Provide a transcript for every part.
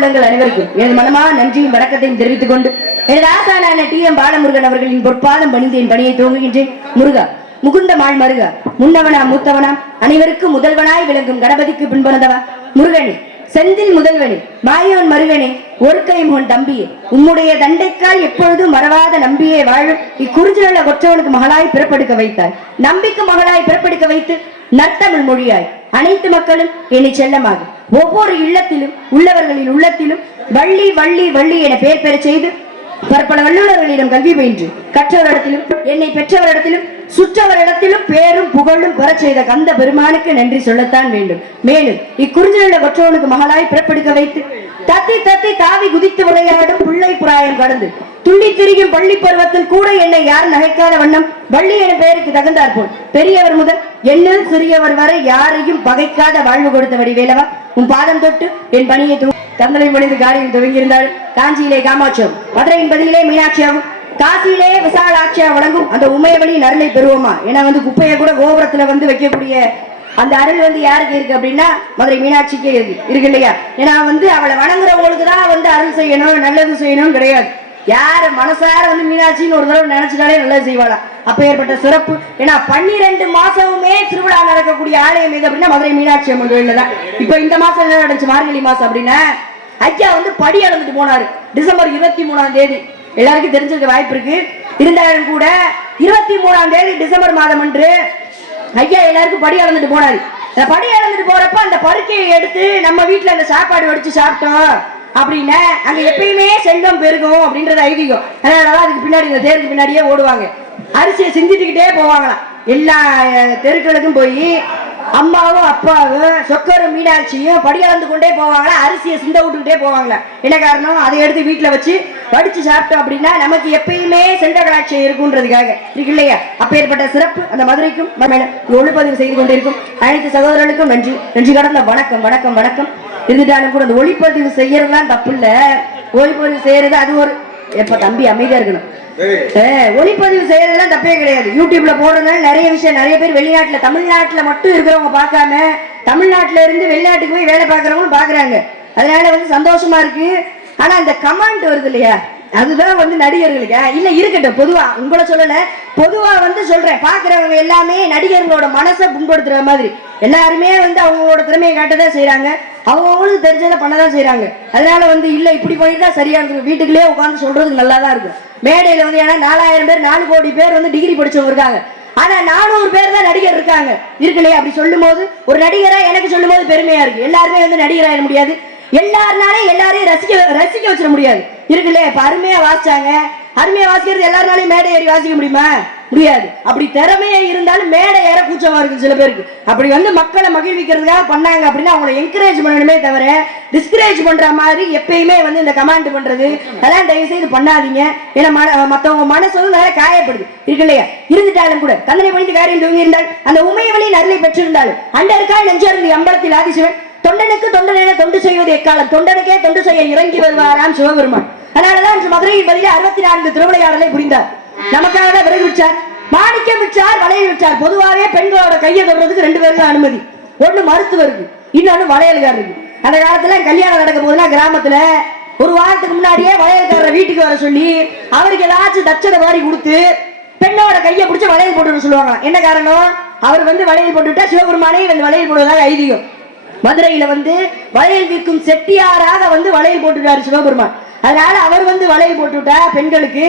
உள்ளங்கள் அனைவருக்கும் எனது மனமான நன்றியும் வணக்கத்தையும் தெரிவித்துக் கொண்டு எனது ஆசானான டி எம் பாலமுருகன் அவர்களின் பொற்பாதம் பணிந்து என் பணியை துவங்குகின்றேன். முருகா முகுந்த மாள் மருகா முன்னவனா மூத்தவனா அனைவருக்கும் முதல்வனாய் விளங்கும் கணபதிக்கு பின்புணர்ந்தவா? முருகனே செந்தில் முதல்வனே மாயோன் மருகனே ஒரு கை உன் தம்பியே உம்முடைய தண்டைக்கால் எப்பொழுதும் மறவாத நம்பியே வாழும் இக்குறிஞ்சிலுள்ள கொற்றவனுக்கு மகளாய் பிறப்படுக்க வைத்தாய். நம்பிக்கு மகளாய் பிறப்படுக்க வைத்து நற்தமிழ் மொழியாய். அனைத்து மக்களும் என்னை செல்லமாக. ஒவ்வொரு இல்லத்திலும் உள்ளவர்களின் உள்ளத்திலும் வள்ளி வள்ளி வள்ளி என பெயர் பெறச் செய்து பற்பல வல்லுநர்களிடம் கல்வி பயின்று. கற்றவரிடத்திலும் என்னை பெற்றவரிடத்திலும் சுற்றவரிடத்திலும் பேரும் புகழும் பெற செய்த கந்த பெருமானுக்கு நன்றி சொல்லத்தான் வேண்டும். மேலும் இக்குறிஞ்சிலுள்ள கொற்றவனுக்கு மகளாய் பிறப்படுக்க வைத்து தத்தி தத்தி தாவி குதித்து விளையாடும் பிள்ளை புராயம் கடந்து துள்ளி திரியும் பள்ளி பருவத்தில் கூட என்னை யார் நகைக்காத வண்ணம் வள்ளி என பெயருக்கு தகுந்தார் போல். பெரியவர் முதல் எண்ணில் சிறியவர் வரை யாரையும் பகைக்காத வாழ்வு கொடுத்த வேலவா உன் பாதம் தொட்டு என் பணியை தூ தந்தலை மொழிந்து காரியம் துவங்கியிருந்தாள். காஞ்சியிலே காமாட்சியம் மதுரையின் பதிலே மீனாட்சியாகும். காசியிலே விசாலாட்சியா வழங்கும் அந்த உமையவழி நருளை பெறுவோமா? ஏன்னா வந்து குப்பையை கூட கோபுரத்துல வந்து வைக்கக்கூடிய அந்த அருள் வந்து யாருக்கு இருக்கு அப்படின்னா மதுரை மீனாட்சிக்கே இருக்கு. இருக்கு இல்லையா? ஏன்னா வந்து அவளை வணங்குறவங்களுக்கு தான் வந்து அருள் செய்யணும் நல்லது செய்யணும் கிடையாது. யார் மனசார வந்து மீனாட்சின்னு ஒரு தடவை நினைச்சுட்டாலே நல்லது செய்வாளா? அப்ப ஏற்பட்ட சிறப்பு. ஏன்னா பன்னிரெண்டு மாசமுமே திருவிழா நடக்கக்கூடிய ஆலயம் எது அப்படின்னா மதுரை மீனாட்சி அம்மன் கோயில்ல தான். இப்ப இந்த மாசம் என்ன நடந்துச்சு? மார்கழி மாசம் அப்படின்னா ஐயா வந்து படி அளந்துட்டு போனாரு. டிசம்பர் இருபத்தி மூணாம் தேதி. எல்லாருக்கும் தெரிஞ்சிருக்க வாய்ப்பு இருக்கு. இருந்தாலும் கூட இருபத்தி மூணாம் தேதி டிசம்பர் மாதம் அன்று ஐயா எல்லாருக்கும் படி அளந்துட்டு போனாரு. அந்த படி அளந்துட்டு போறப்ப அந்த பருக்கையை எடுத்து நம்ம வீட்டுல அந்த சாப்பாடு வடிச்சு சாப்பிட்டோம் அப்படின்னா அங்க எப்பயுமே செல்வம் பெருகும் அப்படின்றது ஐதீகம். அதனாலதான் அதுக்கு பின்னாடி இந்த தேருக்கு பின்னாடியே ஓடுவாங்க. அரிசியை சிந்திட்டுக்கிட்டே போவாங்களாம். எல்லா தெருக்களுக்கும் போய் அம்மாவும் அப்பாவும் சொக்கரும் மீனாட்சியும் படி அளந்து கொண்டே போவாங்களா அரிசியை சிந்த விட்டுக்கிட்டே போவாங்களா என்ன காரணம்? அதை எடுத்து வீட்டுல வச்சு வடிச்சு சாப்பிட்டோம் அப்படின்னா நமக்கு எப்பயுமே செல்வ கலாட்சியம் இருக்குன்றதுக்காக. இருக்கு இல்லையா? அப்பேற்பட்ட சிறப்பு அந்த மதுரைக்கும் ஒளிப்பதிவு செய்து கொண்டிருக்கும் அனைத்து சகோதரர்களுக்கும் நன்றி. நன்றி கடந்த வணக்கம் வணக்கம் வணக்கம். இருந்துட்டாலும் கூட அந்த ஒளிப்பதிவு செய்யறதுலாம் தப்பு இல்ல ஒளிப்பதிவு செய்யறது அது ஒரு எப்ப தம்பி அமைதியா இருக்கணும். ஒளிப்பதிவு செய்யறதெல்லாம் தப்பே கிடையாது. யூடியூப்ல போடுறதுனால நிறைய விஷயம் நிறைய பேர் வெளிநாட்டுல தமிழ்நாட்டுல மட்டும் இருக்கிறவங்க பார்க்காம தமிழ்நாட்டுல இருந்து வெளிநாட்டுக்கு போய் வேலை பார்க்கறவங்களும் பாக்குறாங்க அதனால வந்து சந்தோஷமா இருக்கு. ஆனா இந்த கமாண்ட் வருது இல்லையா? அதுதான் வந்து நடிகர்களுக்கு. இல்ல இருக்கட்டும் பொதுவா. உங்களை சொல்லல. பொதுவா வந்து சொல்றேன். பாக்குறவங்க எல்லாமே நடிகர்களோட மனசை புண்படுத்துற மாதிரி. எல்லாருமே வந்து அவங்களோட திறமையை காட்டதான் செய்யறாங்க அவங்கவுங்களுக்கு தெரிஞ்சதை பண்ணதான் செய்யறாங்க அதனால வந்து இல்ல இப்படி பண்ணிட்டு சரியா இருக்கும் வீட்டுக்குள்ளே உட்காந்து சொல்றதுக்கு நல்லா தான் இருக்கும். மேடையில வந்து ஏன்னா நாலாயிரம் பேர் நாலு கோடி பேர் வந்து டிகிரி படிச்சவங்க இருக்காங்க. ஆனா நானூறு பேர் தான் நடிகர் இருக்காங்க. இருக்கு இல்லையா அப்படி சொல்லும் போது ஒரு நடிகரா எனக்கு சொல்லும் போது பெருமையா இருக்கு. எல்லாருமே வந்து நடிகராயிட முடியாது. எல்லாருனாலையும் எல்லாரையும் ரசிக்க ரசிக்க வச்சிட முடியாது. இருக்குல்ல இப்ப அருமையா வாசிச்சாங்க. அருமையா வாசிக்கிறது எல்லாருனாலையும் மேடை ஏறி வாசிக்க முடியுமா? முடியாது. அப்படி திறமையே இருந்தாலும் மேடை ஏற கூச்சமா இருக்கு சில பேருக்கு. அப்படி வந்து மக்களை மகிழ்விக்கிறதுக்காக பண்ணாங்க அப்படின்னா அவங்களை என்கரேஜ் பண்ணணுமே தவிர டிஸ்கரேஜ் பண்ற மாதிரி எப்பயுமே வந்து இந்த கமாண்ட் பண்றது அதெல்லாம் தயவு செய்து பண்ணாதீங்க. ஏன்னா மன மத்தவங்க மனசு வந்து வேற காயப்படுது. இருக்கு இல்லையா இருந்துட்டாலும் கூட தந்தனை பணிந்து காரியம் தூங்கி இருந்தால் அந்த உமையவனின் அருளை பெற்றிருந்தாலும் அண்டருக்கால் நெஞ்சருந்து அம்பலத்தில் ஆதிசிவன் தொண்டனுக்கு தொண்டனென தொண்டு செய்வது எக்காலம் தொண்டனுக்கே தொண்டு செய்ய இறங்கி வருவாராம் சிவபெருமான். அதனாலதான் இன்று மதுரையின் பதிலே அறுபத்தி நான்கு திருவிளையாடலை புரிந்தார். நமக்காக தான் விறகு விற்றார் மாணிக்கம் விற்றார் வளையல் விற்றார் பொதுவாகவே பெண்களோட கையை தொடுறதுக்கு ரெண்டு பேருக்கு அனுமதி. ஒண்ணு மருத்துவருக்கு இன்னொன்னு வளையல்காரருக்கு. அந்த காலத்துல கல்யாணம் நடக்க போதுன்னா கிராமத்துல ஒரு வாரத்துக்கு முன்னாடியே வளையல்காரரை வீட்டுக்கு வர சொல்லி அவருக்கு ஏதாச்சும் தச்சனை மாதிரி கொடுத்து பெண்ணோட கையை பிடிச்சி வளையல் போட்டு சொல்லுவாங்க என்ன காரணம்? அவர் வந்து வளையல் போட்டுவிட்டா சிவபெருமானே வந்து வளையல் போடுவதாக ஐதீகம். மதுரையில வந்து வளையல் விற்கும் செட்டியாராக வந்து வளையல் போட்டுட்டாரு சிவபெருமான். அதனால அவர் வந்து வளையல் போட்டுவிட்டா பெண்களுக்கு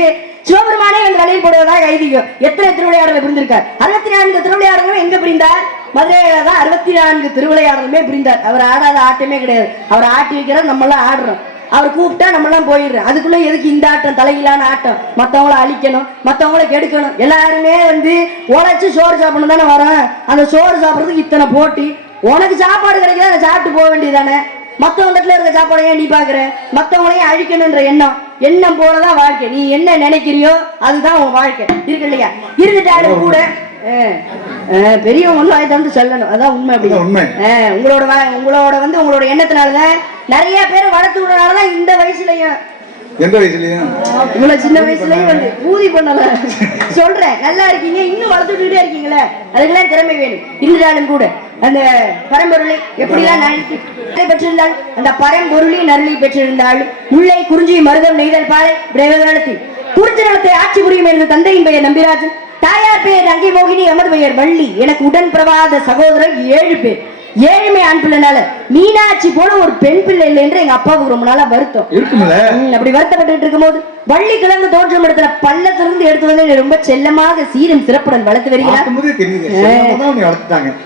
சிவபெருமானே வந்து வளையல் போடுவதாக ஐதீகம். எத்தனை திருவிளையாடலை பிரிந்திருக்கார்? அறுபத்தி நான்கு திருவிளையாடலும் எங்க புரிந்தார்? மதுரையில தான் அறுபத்தி நான்கு திருவிளையாடலுமே புரிந்தார். அவர் ஆடாத ஆட்டமே கிடையாது. அவர் ஆட்டி வைக்கிறார் நம்மளாம் ஆடுறோம். அவர் கூப்பிட்டா நம்மளாம் போயிடுறோம். அதுக்குள்ள எதுக்கு இந்த ஆட்டம்? தலையிலான ஆட்டம். மத்தவங்கள அழிக்கணும். மற்றவங்கள கெடுக்கணும். எல்லாருமே வந்து உழைச்சு சோறு சாப்பிடணும் தானே வரோம். அந்த சோறு சாப்பிடுறதுக்கு இத்தனை போட்டி. உனக்கு சாப்பாடு கிடைக்குதா? அதை சாப்பிட்டு போக வேண்டியதானே மத்தவங்க இடத்துல இருக்க சாப்பாடை ஏன் நீ பாக்குற மத்தவங்களையும் அழிக்கணும்ன்ற எண்ணம். எண்ணம் போலதான் வாழ்க்கை. நீ என்ன நினைக்கிறியோ அதுதான் உன் வாழ்க்கை. இருக்கு இல்லையா? இருந்துட்டாலும் கூட. பெரியவங்க வந்து வாய் தந்து சொல்லணும். அதான் உண்மை அப்படி. உங்களோட உங்களோட வந்து உங்களோட எண்ணத்தினாலதான் நிறைய பேர் வளர்த்து விடுறதுனாலதான் இந்த வயசுலயும் எந்த வயசுலயும் இவ்வளவு சின்ன வயசுலயும் வந்து ஊதி பண்ணல சொல்றேன். நல்லா இருக்கீங்க. இன்னும் வளர்த்துக்கிட்டே இருக்கீங்களே. அதுக்கெல்லாம் திறமை வேணும். இருந்தாலும் கூட அந்த பரம்பொருளை எப்படிலாம் நன்றி பெற்றிருந்தால் அந்த பரம்பொருளை நருளை பெற்றிருந்தால் முல்லை குறிஞ்சி மருதம் நெய்தல் பாலை பிரேவகாலத்தில் குறிஞ்சி நிலத்தை ஆட்சி புரியும் எனது தந்தையின் பெயர் நம்பிராஜன். தாயார் பெயர் அங்கே மோகினி அமது பெயர் வள்ளி. எனக்கு உடன் பிரவாத சகோதரர் ஏழு பேர். ஏழுமே ஆண் பிள்ளைனால மீனாட்சி போல ஒரு பெண் பிள்ளை இல்லை என்று எங்க அப்பாவுக்கு ரொம்ப நாளா வருத்தம். அப்படி வருத்தப்பட்டு இருக்கும்போது வள்ளி கிழங்கு தோற்றம் இடத்துல பள்ளத்திலிருந்து எடுத்து வந்து ரொம்ப செல்லமாக சீரும் சிறப்புடன் வளர்த்து வருகிறார்.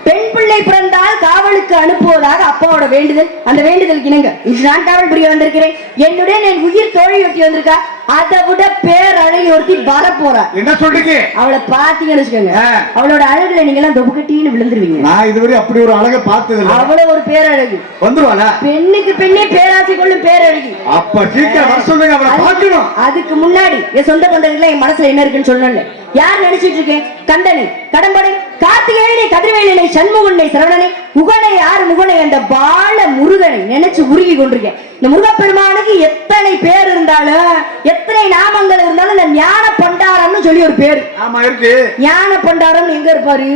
பெண் பிள்ளை பிறந்தால் காவலுக்கு அனுப்புவதாக அப்பாவோட வேண்டுதல். அந்த வேண்டுதல் இணங்க. இன்று நான் காவல் புரிய வந்திருக்கிறேன். என்னுடன் என் உயிர் தோழி ஒருத்தி வந்திருக்கா? அதை விட பேர் அழகி ஒருத்தி வரப்போறா. என்ன சொல்றீங்க? அவளை பாத்தீங்கன்னு வச்சுக்கோங்க. அவளோட அழகுல நீங்க எல்லாம் தொப்புக்கட்டின்னு விழுந்துருவீங்க. நான் இதுவரை அப்படி ஒரு அழகை பார்த்தது இல்ல அவ்வளவு ஒரு பேரழகு. வந்துருவாளா? பெண்ணுக்கு பெண்ணே பேராசை கொள்ளும் பேரழகி. அப்ப சீக்கிரம் வர சொல்லுங்க அவளை பார்க்கணும். அதுக்கு முன்னாடி என் சொந்த பந்தங்கள்ல என் மனசுல என்ன இருக்குன்னு சொல்லல யார் நினைச்சிட்டு இருக்கேன்? கந்தனை கடம்பனை கார்த்திகேயனை கதிரவேலனை சண்முகனை சரவணனை முகனை யார் முகனை அந்த பால முருகனை நினைச்சு உருகி கொண்டிருக்கேன். இந்த முருகப்பெருமானுக்கு எத்தனை பேர் இருந்தாலும் எத்தனை நாமங்கள் இருந்தாலும் இந்த ஞான பண்டாரம்னு சொல்லி ஒரு பேர். ஆமா இருக்கு. ஞான பண்டாரம் எங்க இருப்பாரு?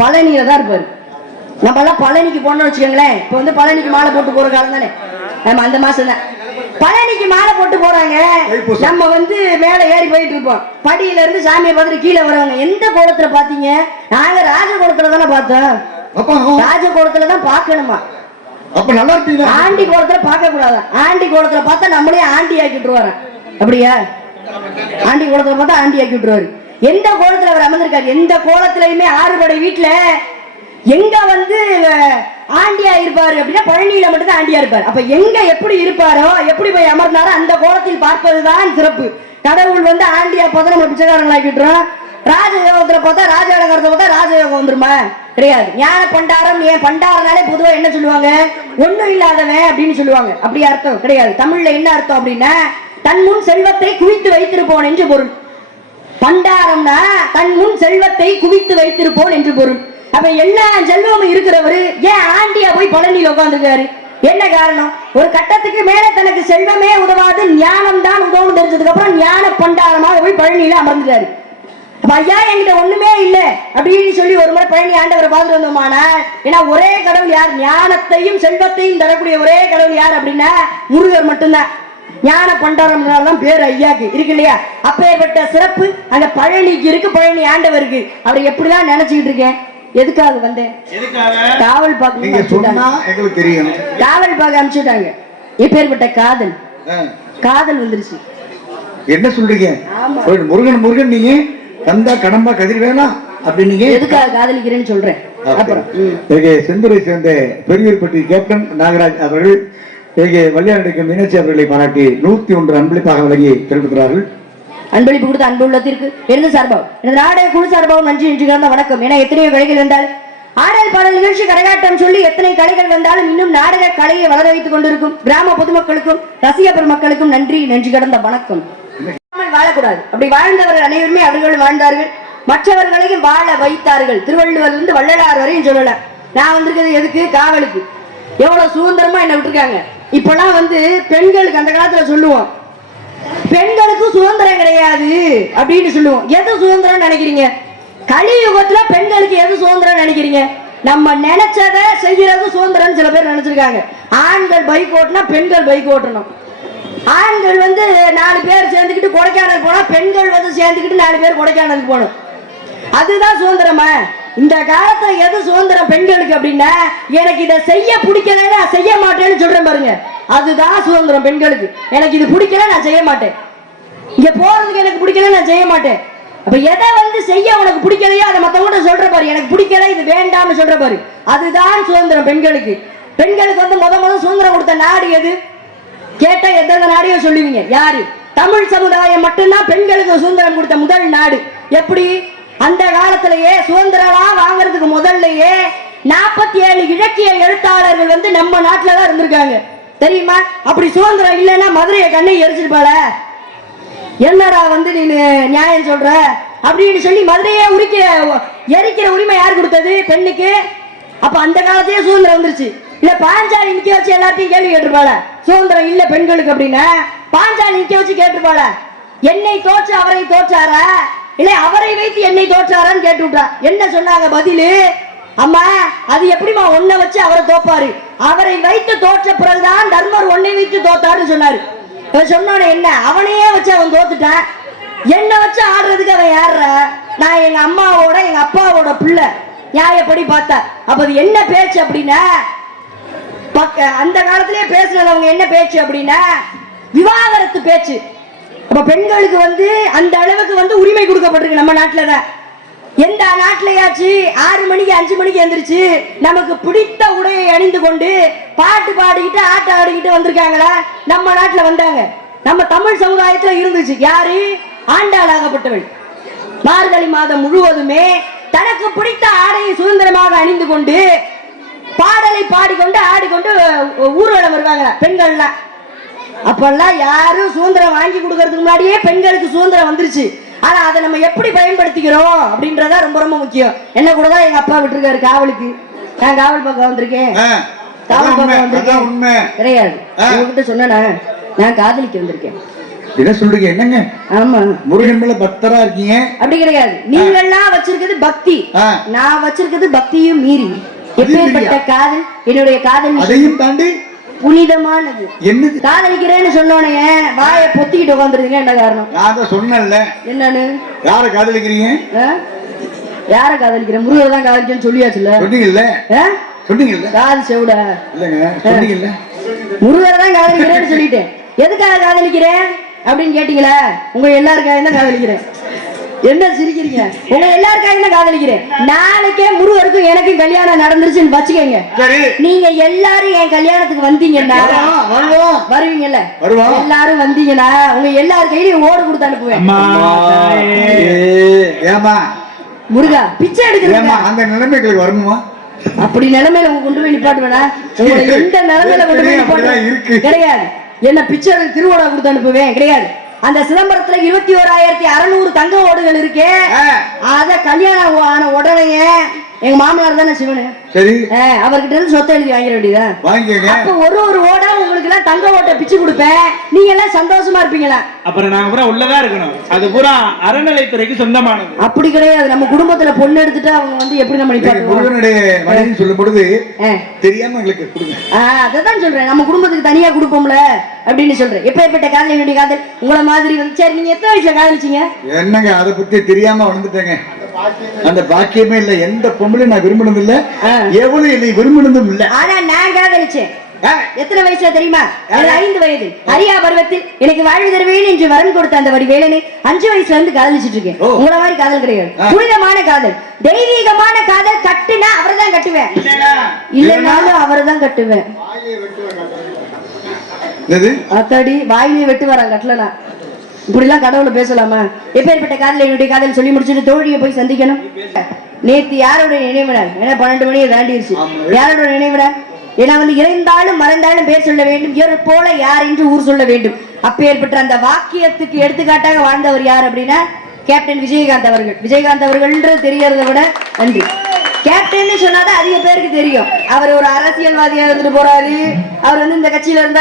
பழனியில தான் இருப்பாரு. நம்ம எல்லாம் பழனிக்கு போனோம்னு வச்சுக்கோங்களேன். இப்ப வந்து பழனிக்கு மாலை போட்டு போற காலம் தானே. ஆமா அந்த மாசம் தான். பழனிக்கு மாலை போட்டு போறாங்க. நம்ம வந்து மேல ஏறி போயிட்டு இருப்போம். படியில இருந்து சாமியை பார்த்துட்டு கீழே வரவங்க எந்த கோலத்துல பாத்தீங்க நாங்க ராஜ கோலத்துல தானே பார்த்தோம் அப்பா. ராஜ கோலத்துல தான் பார்க்கணுமா? அப்ப நல்லா ஆண்டி கோலத்துல பார்க்க கூடாது ஆண்டி கோலத்துல பார்த்தா நம்மளே ஆண்டி ஆக்கி விட்டுருவாரு அப்படியா? ஆண்டி கோலத்துல பார்த்தா ஆண்டி ஆக்கி விட்டுருவாரு. எந்த கோலத்துல அவர் அமர்ந்திருக்காரு? எந்த கோலத்திலயுமே ஆறுபடை வீட்டுல எங்க வந்து ஆண்டியா இருப்பாரு அப்படின்னா பழனியில மட்டும் தான் ஆண்டியா இருப்பாரு. அப்ப எங்க எப்படி இருப்பாரோ எப்படி போய் அமர்ந்தாரோ அந்த கோலத்தில் பார்ப்பதுதான் சிறப்பு. கடவுள் வந்து ஆண்டியா பார்த்தா நம்ம பிச்சைக்காரங்களாக்கி விட்டுறோம் ராஜயோகத்துல பார்த்தா ராஜ பார்த்தா ராஜயோகம் வந்துருமா? கிடையாது. ஞான பண்டாரம் ஏன் பண்டாரனாலே பொதுவா என்ன சொல்லுவாங்க? ஒண்ணும் இல்லாதவன் அப்படின்னு சொல்லுவாங்க. அப்படி அர்த்தம். கிடையாது. தமிழ்ல என்ன அர்த்தம் அப்படின்னா தன் முன் செல்வத்தை குவித்து வைத்திருப்போன் என்று பொருள். பண்டாரம்னா தன் முன் செல்வத்தை குவித்து வைத்திருப்போன் என்று பொருள். அப்ப எல்லா செல்வமும் இருக்கிறவரு? ஏன் ஆண்டியா போய் பழனியில் உட்காந்துருக்காரு என்ன காரணம்? ஒரு கட்டத்துக்கு மேல தனக்கு செல்வமே உதவாது ஞானம் தான் உதவும் தெரிஞ்சதுக்கு அப்புறம் ஞான பண்டாரமாக போய் பழனியில அமர்ந்துட்டாரு ஐயா என்கிட்ட ஒண்ணுமே இல்ல. அப்படின்னு சொல்லி ஒரு முறை பழனி ஆண்டவரை பார்த்துட்டு வந்தோமானால் ஏன்னா ஒரே கடவுள் யார்? ஞானத்தையும் செல்வத்தையும் தரக்கூடிய ஒரே கடவுள் யார் அப்படின்னா முருகர் மட்டும்தான். ஞான பண்டாரம் தான் பேர் ஐயாக்கு. இருக்கு இல்லையா? அப்பேற்பட்ட சிறப்பு அந்த பழனிக்கு இருக்கு பழனி ஆண்டவருக்கு. அவரை எப்படிலாம் நினைச்சுக்கிட்டு இருக்கேன்? எதுக்காக வந்தேன்? காவல் நீங்க பார்க்க தெரியும். காவல் பார்க்க அனுப்பிச்சுட்டாங்க இப்பேற்பட்ட காதல். காதல் வந்துருச்சு. என்ன சொல்றீங்க? முருகன் முருகன் நீங்க கந்தா கடம்பா கதிர் வேணாம் அப்படின்னீங்க எதுக்காக காதலிக்கிறேன்னு சொல்றேன். செந்துரை சேர்ந்த பெரியூர்பட்டி கேப்டன் நாகராஜ் அவர்கள் இங்கே வள்ளியாண்டிக்கு மீனாட்சி அவர்களை பாராட்டி நூத்தி ஒன்று அன்பளிப்பாக வழங்கி தெரிவிக்கிறார்கள் அன்பளிப்பு கொடுத்த அன்பு உள்ளத்திற்கு எனது சார்பாக எனது நாடக குழு சார்பாகவும் நன்றி நன்றி கலந்த வணக்கம். என எத்தனையோ கலைகள் வந்தால் ஆடல் பாடல் நிகழ்ச்சி கரகாட்டம் சொல்லி எத்தனை கலைகள் வந்தாலும் இன்னும் நாடக கலையை வளர வைத்துக் கொண்டிருக்கும் கிராம பொதுமக்களுக்கும் ரசிக பெருமக்களுக்கும் நன்றி நன்றி கடந்த வணக்கம். வாழக்கூடாது. அப்படி வாழ்ந்தவர்கள் அனைவருமே அவர்களும் வாழ்ந்தார்கள். மற்றவர்களையும் வாழ வைத்தார்கள். திருவள்ளுவரிலிருந்து வள்ளலார் வரையும் சொல்லல. நான் வந்திருக்கிறது எதுக்கு? காவலுக்கு. எவ்வளவு சுதந்திரமா என்ன விட்டுருக்காங்க. இப்பெல்லாம் வந்து பெண்களுக்கு அந்த காலத்துல சொல்லுவோம். பெண்களுக்கு சுதந்திரம் கிடையாது அப்படின்னு சொல்லுவோம். எது சுதந்திரம் நினைக்கிறீங்க? கலியுகத்துல பெண்களுக்கு எது சுதந்திரம் நினைக்கிறீங்க? நம்ம நினைச்சத செய்யறது சுதந்திரம் சில பேர் நினைச்சிருக்காங்க. ஆண்கள் பைக் ஓட்டினா பெண்கள் பைக் ஓட்டணும் ஆண்கள் வந்து நாலு பேர் சேர்ந்துக்கிட்டு கொடைக்கானல் போனா பெண்கள் வந்து சேர்ந்துக்கிட்டு நாலு பேர் கொடைக்கானல் போகணும். அதுதான் சுதந்திரமா? இந்த காலத்துல எது சுதந்திரம் பெண்களுக்கு அப்படின்னா எனக்கு இதை செய்ய பிடிக்கல நான் செய்ய மாட்டேன்னு சொல்றேன் பாருங்க. அதுதான் சுதந்திரம் பெண்களுக்கு. எனக்கு இது பிடிக்கல நான் செய்ய மாட்டேன். இங்க போறதுக்கு எனக்கு பிடிக்கல நான் செய்ய மாட்டேன். அப்ப எதை வந்து செய்ய உனக்கு பிடிக்கலையோ அதை மத்தவங்க சொல்ற பாரு. எனக்கு பிடிக்கல இது வேண்டாம்னு சொல்ற பாரு. அதுதான் சுதந்திரம் பெண்களுக்கு. பெண்களுக்கு வந்து முத முத சுதந்திரம் கொடுத்த நாடு எது? கேட்டா எந்தெந்த நாடியோ சொல்லுவீங்க. யாரு? தமிழ் சமுதாயம் மட்டும்தான் பெண்களுக்கு சுதந்திரம் கொடுத்த முதல் நாடு. எப்படி? அந்த காலத்திலேயே சுதந்திரம்லாம் வாங்குறதுக்கு முதல்லயே நாற்பத்தி ஏழு இலக்கிய எழுத்தாளர்கள் வந்து நம்ம நாட்டுல தான் இருந்திருக்காங்க. தெரியுமா? அப்படி சுதந்திரம் இல்லைன்னா மதுரையை கண்ணை எரிச்சிருப்பாள என்னடா வந்து நீ நியாயம் சொல்ற? அப்படின்னு சொல்லி மதுரையே உரிக்க எரிக்கிற உரிமை யார் கொடுத்தது? பெண்ணுக்கு? அப்ப அந்த காலத்தையே சுதந்திரம் வந்துருச்சு. இல்ல பாஞ்சாலி நிக்க வச்சு எல்லாத்தையும் கேள்வி கேட்டிருப்பாள. சுதந்திரம் இல்ல பெண்களுக்கு அப்படின்னா பாஞ்சாலி நிக்க வச்சு கேட்டிருப்பாள. என்னை தோற்று அவரை தோற்றாரா? இல்லை அவரை வைத்து என்னை தோற்றாரான்னு கேட்டு விட்டா என்ன சொன்னாங்க பதிலு? அம்மா அது எப்படிமா ஒன்ன வச்சு அவரை தோப்பாரு? அவரை வைத்து தோற்ற பிறகுதான் தர்மர் ஒன்னை வைத்து தோத்தாருன்னு சொன்னாரு. சொன்னோட என்ன அவனையே வச்சு அவன் தோத்துட்டான். என்ன வச்சு ஆடுறதுக்கு அவன் யாருற? நான் எங்க அம்மாவோட எங்க அப்பாவோட பிள்ளை. நியாயப்படி பார்த்த அப்ப அது என்ன பேச்சு அப்படின்னா பக்க அந்த காலத்திலேயே பேசுனவங்க என்ன பேச்சு அப்படின்னா விவாகரத்து பேச்சு. அப்ப பெண்களுக்கு வந்து அந்த அளவுக்கு வந்து உரிமை கொடுக்கப்பட்டிருக்கு நம்ம நாட்டில் தான் எந்த நாட்டிலையாச்சு ஆறு மணிக்கு அஞ்சு மணிக்கு எந்திரிச்சு நமக்கு பிடித்த உடையை அணிந்து கொண்டு பாட்டு பாடிக்கிட்டு ஆட்டம் ஆடிக்கிட்டு வந்திருக்காங்களா? நம்ம நாட்டில் வந்தாங்க. நம்ம தமிழ் சமுதாயத்தில் இருந்துச்சு. யாரு? ஆண்டாளாகப்பட்டவள். மார்கழி மாதம் முழுவதுமே தனக்கு பிடித்த ஆடையை சுதந்திரமாக அணிந்து கொண்டு பாடலை பாடிக்கொண்டு ஆடிக்கொண்டு ஊர்வலம் வருவாங்க பெண்கள்லாம். அப்பெல்லாம் யாரும் சுதந்திரம் வாங்கி கொடுக்கறதுக்கு முன்னாடியே பெண்களுக்கு சுதந்திரம் வந்துருச்சு. ஆனா அதை நம்ம எப்படி பயன்படுத்திக்கிறோம் அப்படின்றதா ரொம்ப ரொம்ப முக்கியம். என்ன கூட தான் எங்க அப்பா விட்டுருக்காரு காவலுக்கு. நான் காவல் பக்கம் வந்திருக்கேன். காவல் பக்கம் வந்திருக்கேன். கிடையாது. உங்ககிட்ட சொன்னா நான். காதலிக்க வந்திருக்கேன். என்ன சொல்றீங்க என்னங்க? ஆமா. முருகன் மேல பக்தரா இருக்கீங்க? அப்படி கிடையாது. நீங்கள்லாம் வச்சிருக்கிறது பக்தி. நான் வச்சிருக்கிறது பக்தியும் மீறி. எப்பேற்பட்ட? காதல் என்னுடைய காதல் அதையும் தாண்டி புனிதமானது. என்னது? காதலிக்கிறேன்னு சொன்னோனே வாயை பொத்திக்கிட்டு உட்காந்துருங்க என்ன காரணம்? நான் சொன்னேன்ல. என்னன்னு? யாரை காதலிக்கிறீங்க? யார காதலிக்கிறேன்? முருகர் தான் காதலிக்கிறேன்னு சொல்லியாச்சுல சொன்னீங்கல்ல? சொன்னீங்கல்ல? காது செவிடா. இல்லங்க சொன்னீங்கல்ல? முருகர் தான் காதலிக்கிறேன்னு சொல்லிட்டேன். எதுக்காக காதலிக்கிறேன்? அப்படின்னு கேட்டீங்களா உங்க எல்லாருக்காக தான் காதலிக்கிறேன். என்ன சிரிக்கிறீங்க? உங்க எல்லாருக்காக தான் காதலிக்கிறேன். நாளைக்கே முருகருக்கும் எனக்கும் கல்யாணம் நடந்துருச்சுன்னு வச்சுக்கோங்க. சரி. நீங்க எல்லாரும் என் கல்யாணத்துக்கு வந்தீங்கன்னா வருவீங்கல்ல. எல்லாரும் வந்தீங்கன்னா உங்க எல்லார் கையிலயும் ஓடு கொடுத்து அனுப்புவேன். முருகா பிச்சை எடுக்கிறீங்க ஏம்மா அந்த நிலைமைகளுக்கு வரணுமா? அப்படி நிலைமையில உங்க கொண்டு போய் நிப்பாட்டுவேனா உங்களை எந்த நிலைமையில கொண்டு போய். நிப்பாட்டுவேன் கிடையாது. என்ன பிச்சை திருவோடா கொடுத்து அனுப்புவேன் கிடையாது. அந்த சிதம்பரத்துல இருபத்தி ஓராயிரத்தி அறுநூறு தங்க ஓடுகள் இருக்கே. அத கல்யாணம் ஆன உடனே எங்க மாமனார் தானே சிவனு? சரி. அவர்கிட்ட இருந்து சொத்தை எழுதி வாங்கிட வேண்டியதா வாங்கிக்கங்க. அப்ப ஒரு ஒரு ஓடா உங்களுக்கு எல்லாம் தங்க ஓட்டை பிச்சு கொடுப்பேன். நீங்க எல்லாம் சந்தோஷமா இருப்பீங்களா? அப்புறம் நாங்க பூரா உள்ளதா இருக்கணும். அது பூரா அறநிலைத்துறைக்கு சொந்தமானது. அப்படி கிடையாது. நம்ம குடும்பத்துல பொண்ணு எடுத்துட்டு அவங்க வந்து எப்படி நம்ம மனைவின்னு சொல்லும் பொழுது. தெரியாம எங்களுக்கு கொடுங்க. அதான் சொல்றேன். நம்ம குடும்பத்துக்கு தனியா கொடுப்போம்ல அப்படின்னு சொல்றேன். எப்பேற்பட்ட காதல் என்னுடைய காதல்? உங்களை மாதிரி வந்து சரி நீங்க எத்தனை வயசுல காதலிச்சீங்க? என்னங்க அதை பத்தி தெரியாம வளர்ந்துட்டேங்க. அந்த பாக்கியமே இல்ல. எந்த பொம்பளையும் நான் விரும்பினது இல்ல. எவ்வளவு என்னை விரும்பினதும் இல்ல. ஆனா நான் காதலிச்சேன் எத்தனை வயசுல தெரியுமா? ஐந்து வயது. அரியா பருவத்தில் எனக்கு வாழ்வு தருவேன் என்று வரம் கொடுத்த அந்த வடிவேலனை அஞ்சு வயசுல இருந்து காதலிச்சிட்டு இருக்கேன். உங்களை மாதிரி காதல் கிடையாது. புனிதமான காதல். தெய்வீகமான காதல் கட்டுனா அவரை தான் கட்டுவேன் இல்லைனாலும் அவரை தான் கட்டுவேன். அத்தாடி வாயிலே வெட்டு வரான் கட்டலனா? இப்படிலாம் கடவுளை பேசலாமா? எப்பேற்பட்ட காதல் என்னுடைய காதல் சொல்லி முடிச்சுட்டு தோழியை போய் சந்திக்கணும்? நேத்து யாரோட நினைவு நாள் ஏன்னா பன்னெண்டு மணியை தாண்டிருச்சு. ஆமா. யாரோட நினைவு நாள் ஏன்னா வந்து இறைந்தாலும் மறைந்தாலும் பேர் சொல்ல வேண்டும். இவர் போல யார் என்று ஊர் சொல்ல வேண்டும். அப்பேற்பட்ட அந்த வாக்கியத்துக்கு எடுத்துக்காட்டாக வாழ்ந்தவர் யார் அப்படின்னா கேப்டன் விஜயகாந்த் அவர்கள். விஜயகாந்த் அவர்கள்ன்றது தெரியறதை விட நன்றி. கேப்டன் சொன்னாதான் அதிக பேருக்கு தெரியும். அவர் ஒரு அரசியல்வாதியா இருந்துட்டு போறாரு. அவர் வந்து இந்த கட்சியில இருந்தா